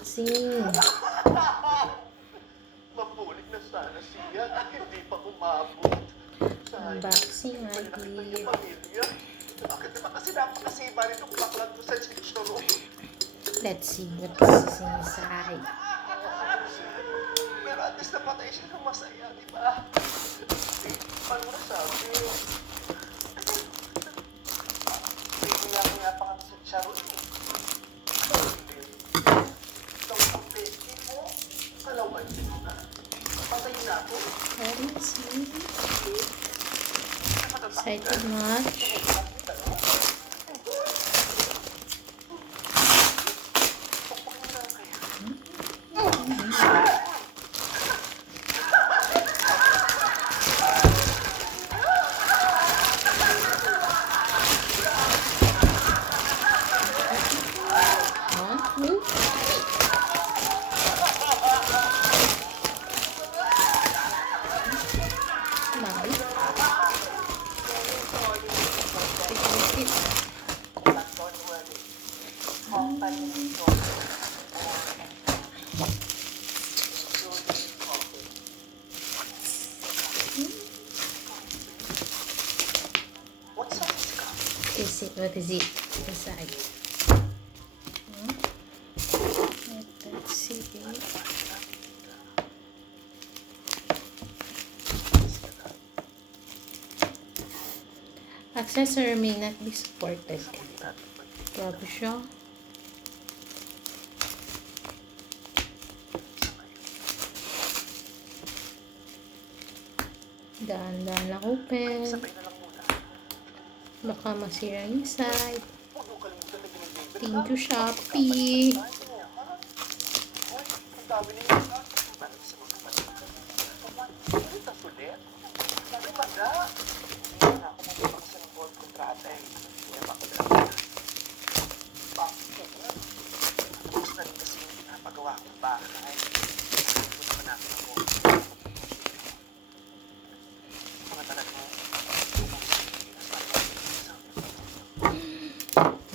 Unboxing. Mabulit na sana siya. Hindi pa umabot. Unboxing, my dear. Bakit naman kasi napakasiba nitong baklang ko sa chicharo? Let's see what is inside. Pero at least napatay siya ng masaya, di ba? Paano nasabi? Hindi nga pa kami sa chicharo eh. Itong pagpeki mo, kalawan mo na. Patay na ako. Let's see. Excited much. What is it inside? Let's see. Accessory may not be supported. Grabe siya. Daan-daan lang open. Baka masira yung side. Thank you, Shopee.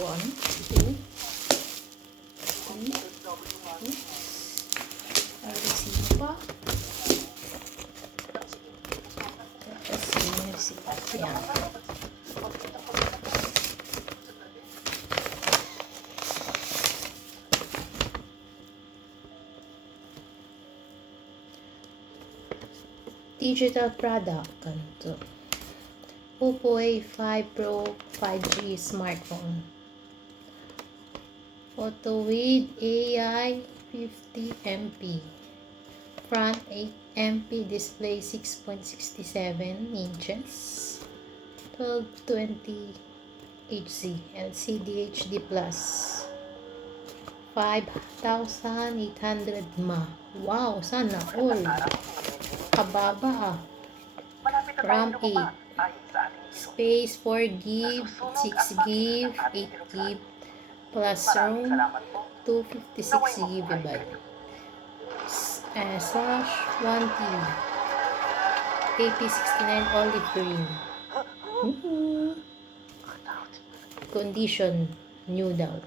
One, two, three. Receipt pa. Tapos yung receipt. Yan. Digital product. Ganito. Oppo A5 Pro 5G smartphone. Photo with AI 50 MP. Front 8 MP display 6.67 inches. 1220 Hz LCD HD+. 5,800 mAh. Wow, sana all. Kababa ah. RAM 8. Space 4GB, 6GB, 8GB, plus ROM 256GB. Slash 1TB. AP69 olive green. Condition new daw.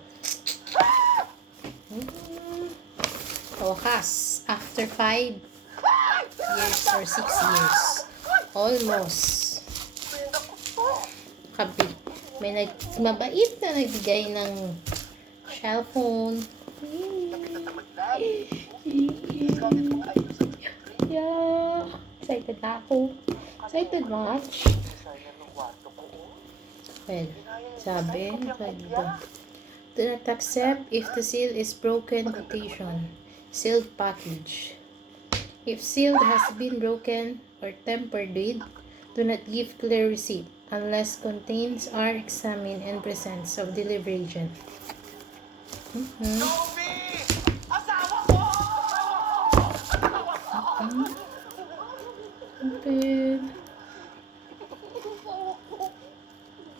Sa wakas, after 5 years or 6 years. Almost. Kabi. May mabait na nagbigay ng cellphone. Yeah. Excited na ako. Excited much. Well, sabi, kagda. Do not accept if the seal is broken quotation. Sealed package. If seal has been broken or tampered with, do not give clear receipt unless contents are examined and presents of delivery agent. Open.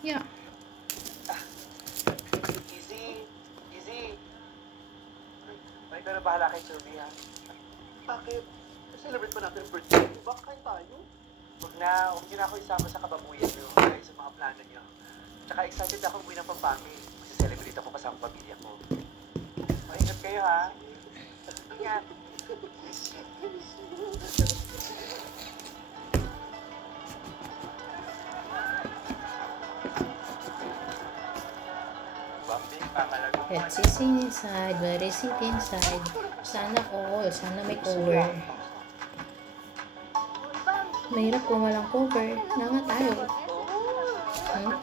Yeah. Easy. May ka na bahala kay Sylvie, ha? Bakit? Celebrate pa natin ang birthday. Baka kain tayo? Huwag na ako isama sa kababuyan niyo dahil sa mga plano niyo. Tsaka excited ako umuwi ng Pampanga. Mag-celebrate ako kasama pamilya ko. Maingat kayo, ha? yan. Bambi, kakalago mo. Let's sit inside. Let us sit inside. Sana all. Sana may cover. Mahirap kung walang cover. Na nga tayo. Hmm?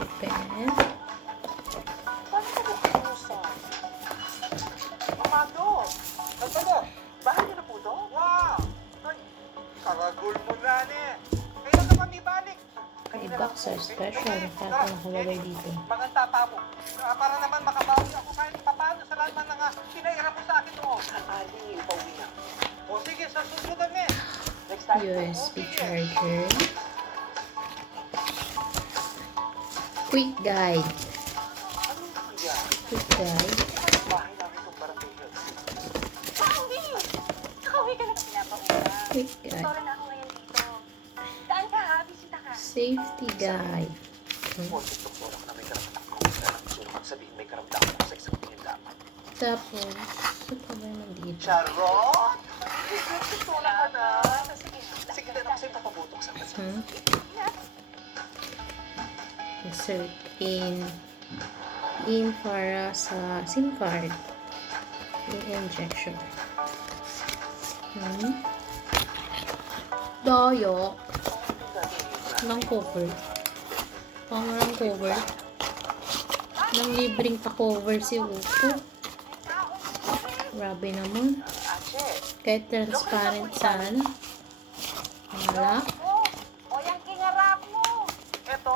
Open. Amado! Nagpala! Bahay niyo na po to? Wow! Ay, karagol mo na, ne! Kailan ka pa may balik? May boxer special. Nakata nakalagay dito. Mga tapa mo. Para naman makabawi ako kahit papano sa lahat ng mga pinairap mo sa akin noon. Ali, pauwi na. O sige, sa susunod ne. Next time. USB charger. Quick guide. Anong nangyari? Quick guide. Bahay namin itong barangay hills. Bambi! Nakauwi ka na ba pinapauna? Quick guide. Toro na ako ngayon dito. Daan ka ha, bisita ka. Safety guide. Porkit doktor ako na may karapatang kausap. Gusto naman sabihin may karamdaman ako sa isang tindahan. Tapos, ito pa ba nandito? Charot! Gusto na ka na. Sige, Sige na ako sa'yo papabutok sa kasi. Hmm? Insert in para sa SIM card. In injection. Hmm? Dayo. Walang cover. Walang cover. Nang libreng pa-cover si Upo. Grabe naman. Ache, Kahit transparent sana. Wala. O yung kingarap mo. eto.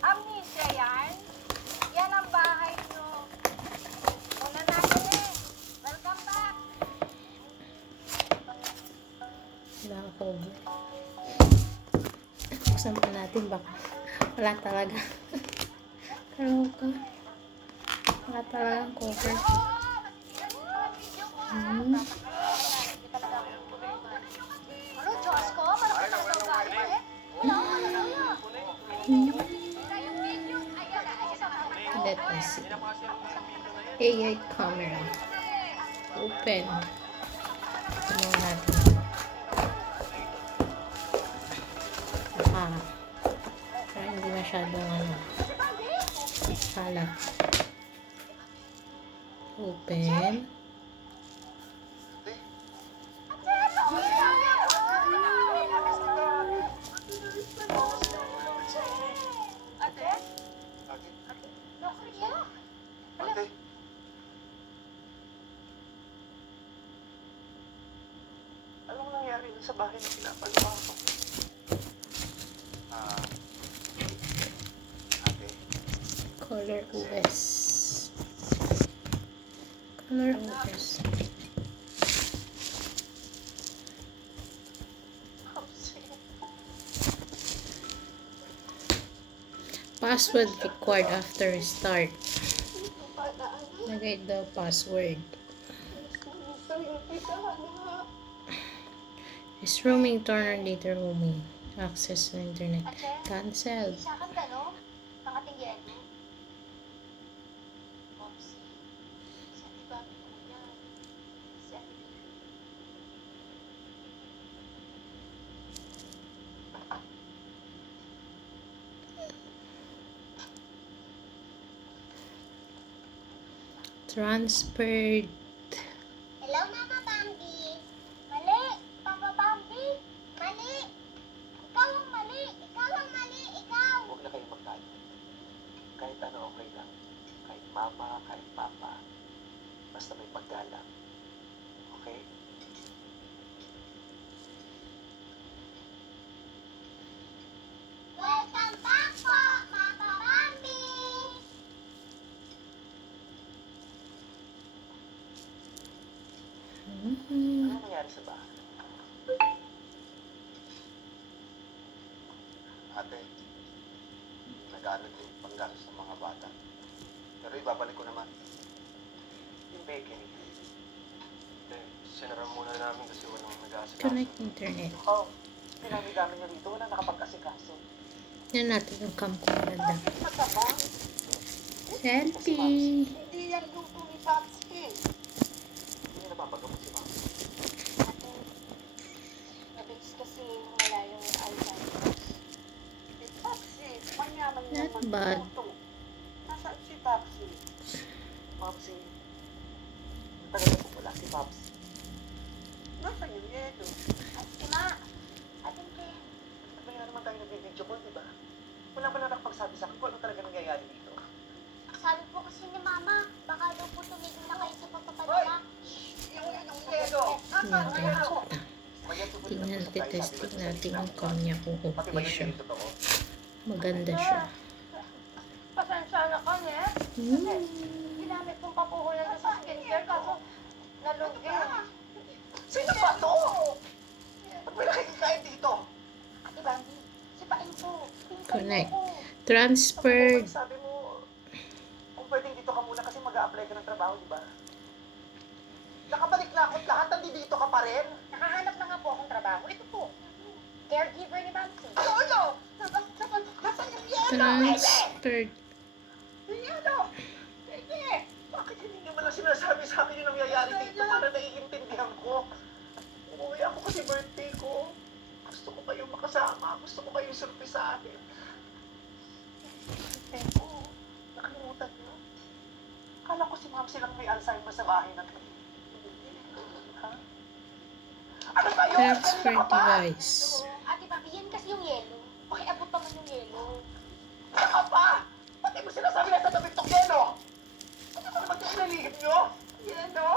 Amnesia yan. Yan ang bahay nyo. Una natin eh. Welcome back. Wala ang cover. Buksan pa natin baka. Wala talaga. Kaloka. Wala talaga ang cover. Hmm. Ano, Diyos ko? Malaki na daw galing mo eh. Let us see. AI camera. Open. Tingnan natin. Para hindi masyadong kalat. Open. Ate? Ate, Doktor? ate. Anong nangyari dun sa bahay na pinapagawa ko? Ate. Color OS. Color OS. Password required after restart. Lagay the password. Is roaming turn on data roaming. Access to internet. Cancel. Isa kang tanong? Nakatingin mo? Popsi. Si Ate Bobby po yan. Si Ate Baby. Transferred. Hello, Mama Bambi. Mali! Papa Bambi! Mali! Ikaw ang mali! Ikaw ang mali! Ikaw! Huwag na kayong magkano. Kahit ano okay lang. Kahit mama, kahit papa. Basta may paggalang. Okay? Welcome back po, Mama Bambi! Hmm. Ano nangyari sa bahay? Ate, nag-ano din panggalos sa mga bata. Pero ibabalik ko naman. Yung bakery. Sinara muna namin kasi walang nag-aasikaso. Connect internet. Oh, pinamigamin niyo rito. Wala nakapag-asikaso. Yan natin yung cam ko maganda. Mataba. Selfie. Hindi yan luto ni Papsi. papagamot si Ma'am. Mabilis kasi wala yung Alzheimer's. Si Papsi, manyaman Not naman bad. magluto. Nasaan si Papsi? Papsi, matagal na po wala si Papsi. Nasaan yung yelo? At Ma, Atin Ken, Sabay na naman tayo nag-video call, di ba? Wala ba na nakapagsabi sa akin kung ano talaga nangyayari dito? sabi po kasi ni Mama, baka daw po tumigil na kayo sa pagpapadala. Yung yelo! Nasaan yung yelo? Tingnan natin, testing natin yung kanya kung Pati ba okay yung siya. yelo totoo? Maganda siya. Pasensya na ka, ne? Ginamit kong papuhulan na sa skincare, kaso nalugi. Sino ba to? Ba't may nakikikain dito? Ate Bambi, sipain po. Pinsan Connect. mo po. Transferred. Sabi mo, kung pwedeng dito ka muna kasi mag-a-apply ka ng trabaho, di ba? Nakabalik na ako at lahat, nandito ka pa rin. Nakahanap na nga po akong trabaho. Ito po. Caregiver ni Bamsi. Lolo! Nasaan yung yelo? Transferred. Yung yelo! Hindi! Bakit hindi niyo man lang sinasabi sa akin yung nangyayari dito para naiintindihan ko? Umuwi ako kasi birthday ko. Gusto ko kayong makasama. Gusto ko kayong surprise sa akin. Birthday ko. Nakalimutan niyo? Akala ko si Ma'am silang may Alzheimer sa bahay natin. Ha? Ano ba yun? Transfer Kanina ka pa? device. Ate Bambi, yan kasi yung yelo. Pakiabot naman yung yelo. Saka pa! Pati mo sinasabi na sa tabi tong yelo! Ano ba naman yung nalihim nyo? Yelo?